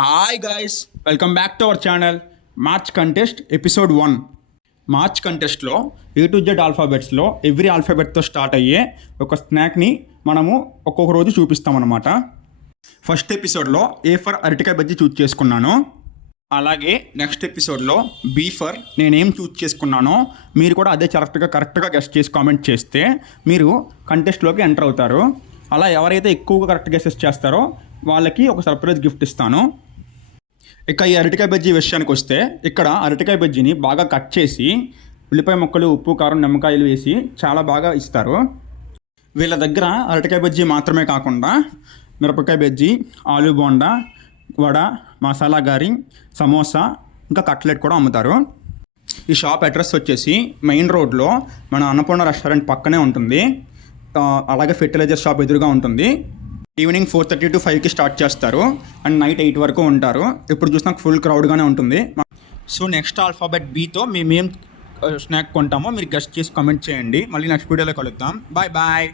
Hi guys, welcome back to our channel. March contest episode 1. మార్చ్ కంటెస్ట్లో A to Z ఆల్ఫాబెట్స్లో every ఆల్ఫాబెట్తో start అయ్యే ఒక స్నాక్ని మనము ఒక్కొక్క రోజు చూపిస్తామన్నమాట. ఫస్ట్ ఎపిసోడ్లో A ఫర్ అరటికాయ బజ్జీ చూస్ చేసుకున్నాను. అలాగే నెక్స్ట్ ఎపిసోడ్లో B ఫర్ నేనేం చూస్ చేసుకున్నానో మీరు కూడా అదే కరెక్ట్గా గెస్ట్ చేసి కామెంట్ చేస్తే మీరు కంటెస్ట్లోకి ఎంటర్ అవుతారు. అలా ఎవరైతే ఎక్కువగా కరెక్ట్ గెసెస్ చేస్తారో వాళ్ళకి ఒక సర్ప్రైజ్ గిఫ్ట్ ఇస్తాను. ఇక ఈ అరటికాయ బజ్జీ విషయానికి వస్తే ఇక్కడ అరటికాయ బజ్జీని బాగా కట్ చేసి ఉల్లిపాయ ముక్కలు, ఉప్పు, కారం, నిమ్మకాయలు వేసి చాలా బాగా ఇస్తారు. వీళ్ళ దగ్గర అరటికాయ బజ్జీ మాత్రమే కాకుండా మిరపకాయ బజ్జీ, ఆలు బోండా, వడ, మసాలా గారి, సమోసా, ఇంకా కట్లెట్ కూడా అమ్ముతారు. ఈ షాప్ అడ్రస్ వచ్చేసి మెయిన్ రోడ్లో మన అన్నపూర్ణ రెస్టారెంట్ పక్కనే ఉంటుంది. అలాగే ఫెర్టిలైజర్ షాప్ ఎదురుగా ఉంటుంది. ఈవినింగ్ 4:30 to 5కి స్టార్ట్ చేస్తారు అండ్ నైట్ 8 వరకు ఉంటారు. ఇప్పుడు చూసినా ఫుల్ క్రౌడ్గానే ఉంటుంది. సో నెక్స్ట్ ఆల్ఫాబెట్ Bతో మేమేం స్నాక్ కొంటామో మీరు గెస్ట్ చేసి కామెంట్ చేయండి. మళ్ళీ నెక్స్ట్ వీడియోలో కలుద్దాం. Bye bye.